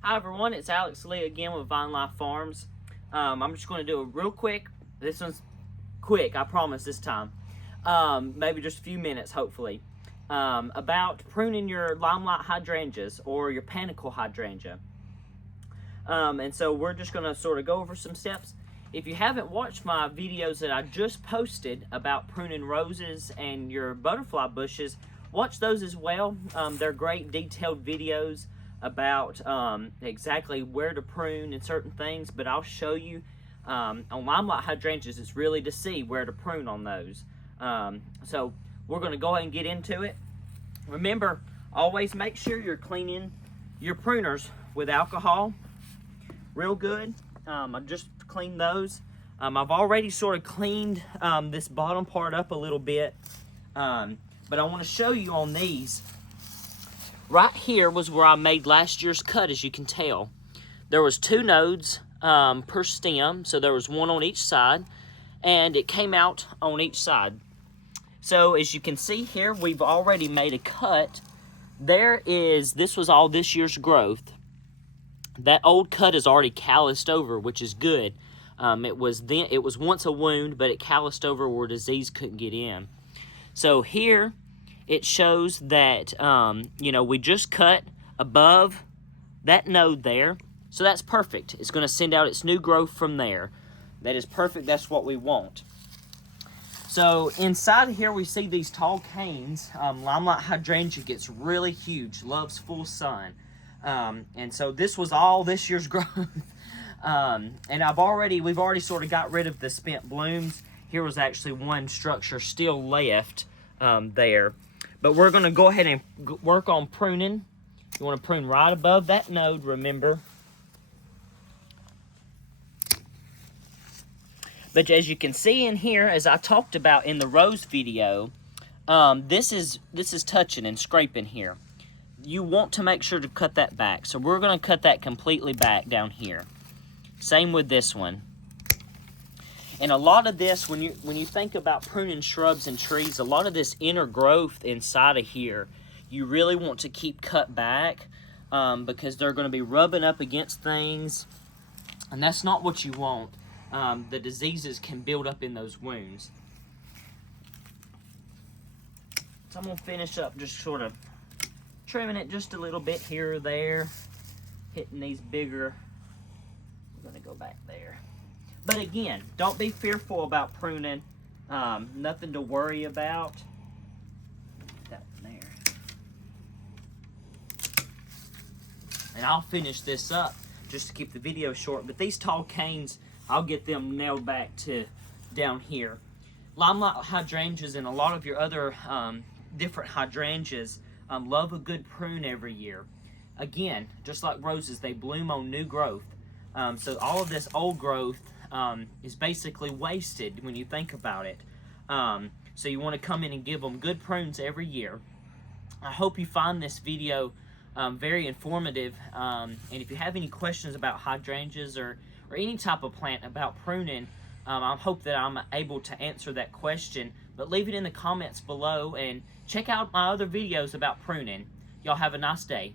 Hi everyone, it's Alex Lee again with Vine Life Farms. I'm just going to do a real quick, this one's quick, I promise this time, maybe just a few minutes hopefully, about pruning your limelight hydrangeas or your panicle hydrangea. And so we're just going to sort of go over some steps. If you haven't watched my videos that I just posted about pruning roses and your butterfly bushes, watch those as well. They're great detailed videos about exactly where to prune and certain things, but I'll show you on limelight hydrangeas, it's really to see where to prune on those. So we're going to go ahead and get into it. Remember, always make sure you're cleaning your pruners with alcohol real good. I just cleaned those. I've already sort of cleaned this bottom part up a little bit, but I want to show you on these. Right here was where I made last year's cut, as you can tell. There was 2 nodes per stem, so there was 1 on each side, and it came out on each side. So as you can see here, we've already made a cut. This was all this year's growth. That old cut is already calloused over, which is good. It was once a wound, but it calloused over where disease couldn't get in. So here, it shows that, we just cut above that node there. So that's perfect. It's going to send out its new growth from there. That is perfect. That's what we want. So inside here, we see these tall canes. Limelight hydrangea gets really huge, loves full sun. And so this was all this year's growth. And we've already sort of got rid of the spent blooms. Here was actually one structure still left there. But we're going to go ahead and work on pruning. You want to prune right above that node, remember. But as you can see in here, as I talked about in the rose video, this is touching and scraping here. You want to make sure to cut that back. So we're going to cut that completely back down here. Same with this one. And a lot of this, when you think about pruning shrubs and trees, a lot of this inner growth inside of here, you really want to keep cut back because they're going to be rubbing up against things, and that's not what you want. The diseases can build up in those wounds. So I'm going to finish up just sort of trimming it just a little bit here or there, hitting these bigger. We're going to go back there. But again, don't be fearful about pruning. Nothing to worry about. That one there. And I'll finish this up just to keep the video short. But these tall canes, I'll get them nailed back to down here. Limelight hydrangeas and a lot of your other different hydrangeas love a good prune every year. Again, just like roses, they bloom on new growth. So all of this old growth is basically wasted when you think about it. So you want to come in and give them good prunes every year. I hope you find this video very informative. And if you have any questions about hydrangeas or any type of plant about pruning, I hope that I'm able to answer that question. But leave it in the comments below and check out my other videos about pruning. Y'all have a nice day.